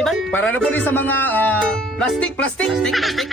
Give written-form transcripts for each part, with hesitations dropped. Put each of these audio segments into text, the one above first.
Iban? Para na po ni sa mga plastic. Plastic.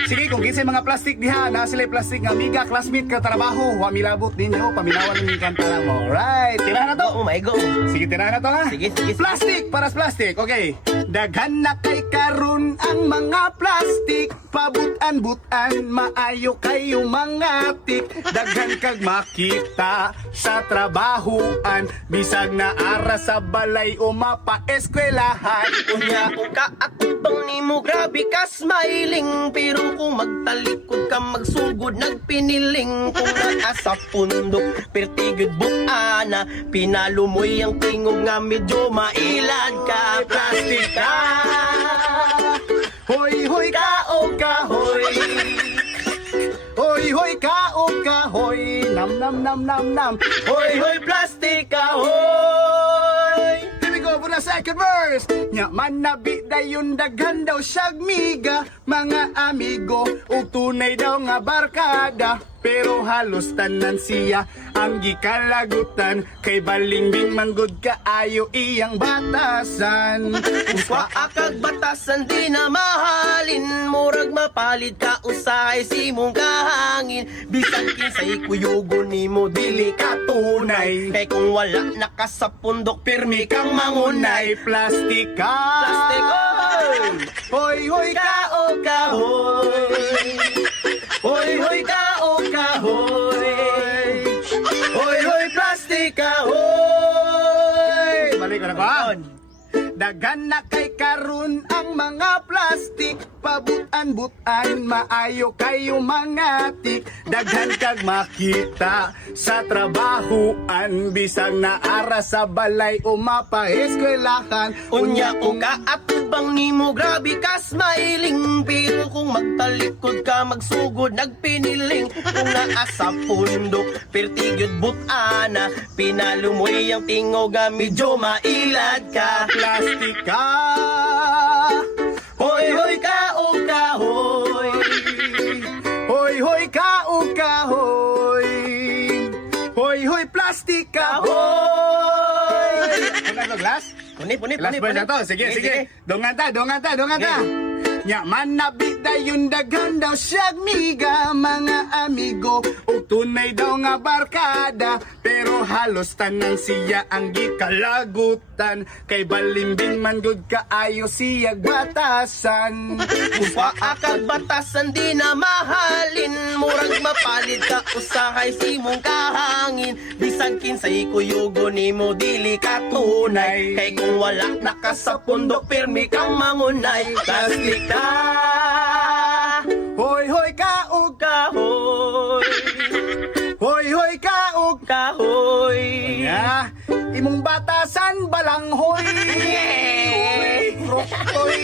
Sige, kung kinsay mga plastic diha, na sila plastic nga amiga, classmate ka trabaho, wa milabot ninyo, paminawan ninyo kantara mo. Right, tirahan na to. Oh my God. Sige, tirahan na to ha. Sige. Plastic, paras plastic. Okay. Daghan na kay karon ang mga plastic, pabutan-butan, maayo kayo mga tik. Daghan kag makita sa trabahoan, bisag na ara sa balay o mapa-eskwelahan. Unya kung kaatubang nimo grabe ka smiling, pero kung magtalikod ka magsugod nagpiniling. Kung naa sa pundok pertigid bukana, pinalumoy ang tingog nga medyo mailad ka. Plastic ka, Hoy, hoy, kaog kahoy. Hoy, hoy, kaog kahoy. Nam, nam, nam, nam, nam. hoy plastic ka, hoy. Here we go for the second verse. Nya man nabi dayon daghan daw siyag miga, mga amigo, ug tunay daw nga barkada. Pero halos tanan siya ang gikalagutan, kay balingbing manggod kaayo iyang batasan. Uswa akag batasan di na mahalin, murag mapalit ka usay simong kahangin. Bisan kinsay kuyugon nimo dili ka tunay, kay kung wala naka sa pundok pirmi kang mangunay. Plastic ka, Plastic, oy! hoy, hoy, Kaog kahoy, hoy kaog kahoy, hoy plastic kahoy. balik ko na ba? Daghan na kay karon ang mga plastic, pabutan-butan, maayo kayo mga tik. Daghan kag makita sa trabahoan, bisang naara sa balay o mapa-eskwelahan. Unya kung kaatubang nimo grabe ka smiling, pero kung magtalikod ka magsugod nagpiniling. Kung naa sa pundok pertigid butana, pinalumoy ang tingog nga medyo mailad ka. Plastic ka, Hoy kaog kahoy, hoy, hoy, kaog kahoy. Hoy, hoy, plastic ka, kahoy. Ano glass? Puni. Last verse na to. Sige. Dongan ta. Nya man nabi dayon daghan daw siyag miga, mga amigo, ug tunay daw nga barkada. Pero halos tanan siya ang gikalagutan, kay balimbing man gud kaayo siyag batasan. Uswa akag batasan di na mahalin, murag mapalit ka usahay simong kahangin. Bisan kinsay kuyugo nimo dili ka tunay, kay kung wala naka sa pundok pirmi kang mangunay. Plastic ka, Hoy, hoy, kaog kahoy, hoy, kaog kahoy. ya. Imong batasan balanghoy. Yeah! Rokoy.